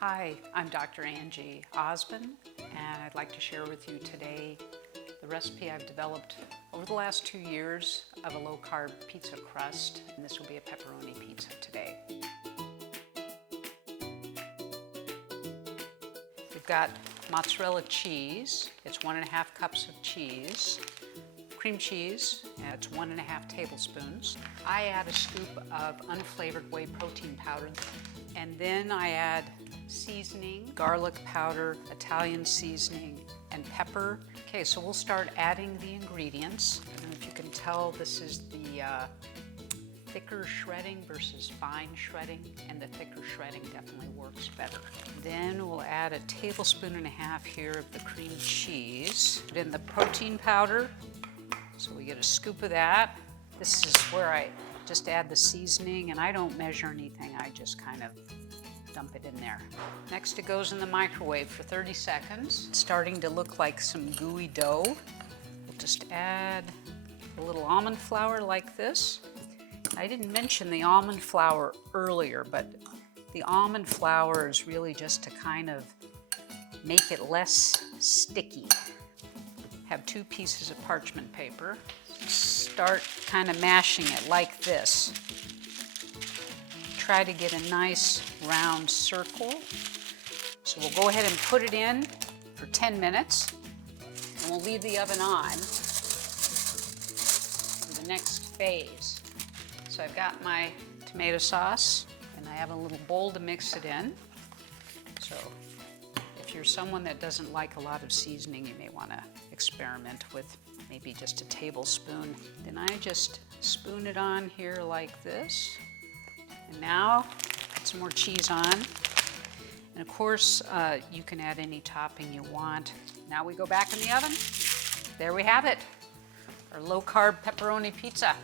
Hi, I'm Dr. Angie Osmond, and I'd like to share with you today the recipe I've developed over the last 2 years of a low-carb pizza crust, and this will be a pepperoni pizza today. We've got mozzarella cheese. It's 1.5 cups of cheese. Cream cheese, it's 1.5 tablespoons. I add a scoop of unflavored whey protein powder, and then I add seasoning, garlic powder, Italian seasoning, and pepper. Okay, so we'll start adding the ingredients. I don't know if you can tell, this is the thicker shredding versus fine shredding, and the thicker shredding definitely works better. Then we'll add 1.5 tablespoons here of the cream cheese. Put in the protein powder, so we get a scoop of that. This is where I just add the seasoning, and I don't measure anything, I just kind of dump it in there. Next, it goes in the microwave for 30 seconds. It's starting to look like some gooey dough. We'll just add a little almond flour like this. I didn't mention the almond flour earlier, but the almond flour is really just to kind of make it less sticky. Have 2 pieces of parchment paper. Start kind of mashing it like this. Try to get a nice round circle. So we'll go ahead and put it in for 10 minutes, and we'll leave the oven on for the next phase. So I've got my tomato sauce, and I have a little bowl to mix it in. So if you're someone that doesn't like a lot of seasoning, you may want to experiment with maybe just a tablespoon. Then I just spoon it on here like this. And now put some more cheese on. And of course, you can add any topping you want. Now we go back in the oven. There we have it, our low-carb pepperoni pizza.